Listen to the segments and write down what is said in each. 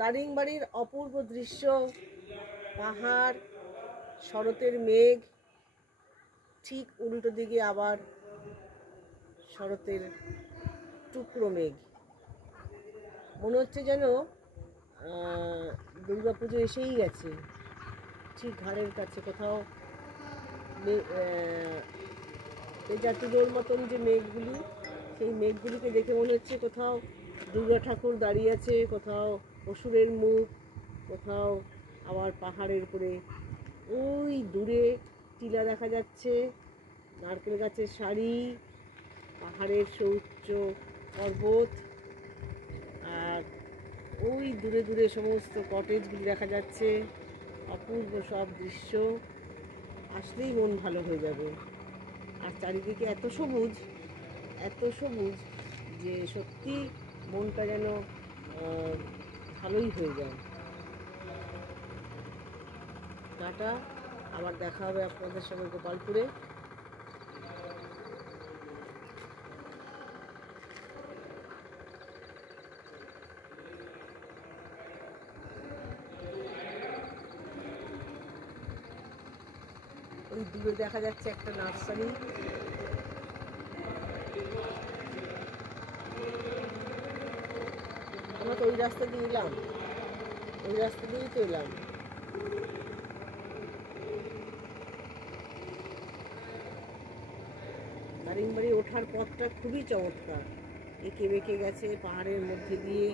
দারিংবাড়ির অপূর্ব দৃশ্য, পাহাড়, শরতের মেঘ, ঠিক উল্টো দিকে আবার শরতের টুকরো মেঘ। মনে হচ্ছে যেন দুর্গাপুজো এসেই গেছে। ঠিক ঘাড়ের কাছে কোথাও তেজাতুলোর মতন যে মেঘগুলি, সেই মেঘগুলিকে দেখে মনে হচ্ছে কোথাও দুর্গা ঠাকুর দাঁড়িয়ে আছে, কোথাও অসুরের মুখ, কোথাও আবার পাহাড়ের উপরে ওই দূরে টিলা দেখা যাচ্ছে, নারকেল গাছের সারি, পাহাড়ের সুউচ্চ পর্বত, আর ওই দূরে দূরে সমস্ত কটেজগুলি দেখা যাচ্ছে। অপূর্ব সব দৃশ্য, আসলেই মন ভালো হয়ে যাবে। আর চারিদিকে এত সবুজ, এত সবুজ যে সত্যি মনটা যেন ভালোই হয়ে যায়। টাটা, আবার দেখা হবে আপনাদের সঙ্গে গোপালপুরে। ওই দূরে দেখা যাচ্ছে একটা নার্সারি। আমরা তো ওই রাস্তা দিয়ে এলাম, ওই রাস্তা দিয়েই তো এলাম। দারিংবাড়ি ওঠার পথটা খুবই চমৎকার, এঁকে বেঁকে গেছে পাহাড়ের মধ্যে দিয়ে,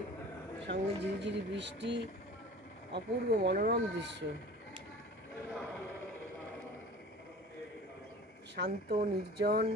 সঙ্গে ঝিরিঝিরি বৃষ্টি, অপূর্ব মনোরম দৃশ্য, শান্ত নির্জন।